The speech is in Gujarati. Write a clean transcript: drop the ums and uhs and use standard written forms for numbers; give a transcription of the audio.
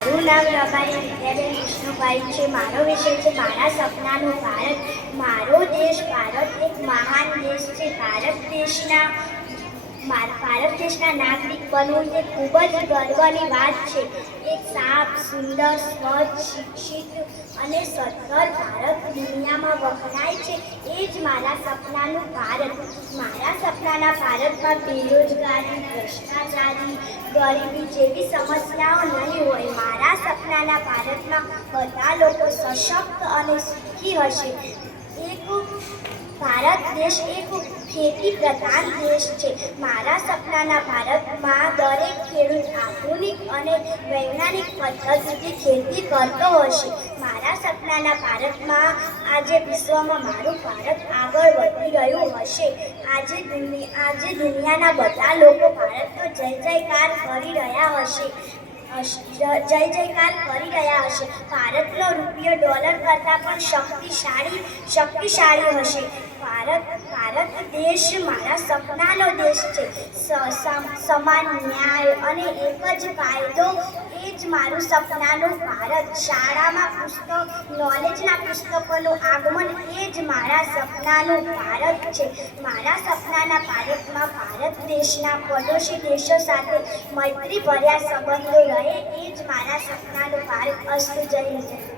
મારું નામ રબારી વિદ્યાબેન વિષ્ણુભાઈ છે. મારો વિષય છે મારા સપનાનું ભારત. મારો દેશ ભારત એક મહાન દેશ છે. ભારત દેશના નાગરિક બનવું તે ખૂબ જ ગર્વની વાત છે. એક સાફ, સુંદર, સ્વચ્છ, શિક્ષિત અને સદ્ધર ભારત દુનિયામાં વખણાય છે. એ જ મારા સપનાનું ભારત. મારા સપનાના ભારતમાં બેરોજગારી, ભ્રષ્ટાચારી, ગરીબી જેવી સમસ્યાઓ નહીં હોય. મારા સપનાના ભારતમાં બધા લોકો સશક્ત અને સુખી હશે. ભારત દેશ એક ખેતી પ્રધાન દેશ છે. મારા સપનાના ભારતમાં દરેક ખેડૂત આધુનિક અને વૈજ્ઞાનિક પદ્ધતિથી ખેતી કરતો હશે. મારા સપનાના ભારતમાં આજે વિશ્વમાં મારું ભારત આગળ વધી રહ્યું હશે. આજે દુનિયાના બધા લોકો ભારતનો જય જયકાર કરી રહ્યા હશે. ભારતનો રૂપિયો ડોલર કરતાં પણ શક્તિશાળી હશે. ભારત દેશ મારા સપનાનો દેશ છે. સમાન ન્યાય અને એક જ કાયદો, એ જ મારું સપનાનું ભારત. શાળામાં નોલેજના પુસ્તકોનું આગમન, એ જ મારા સપનાનું ભારત છે. મારા સપનાના ભારતમાં ભારત દેશના પડોશી દેશો સાથે મૈત્રીભર્યા સંબંધો રહે, એ જ મારા સપનાનું ભારત. અસ્તુ. જય હિન્દ.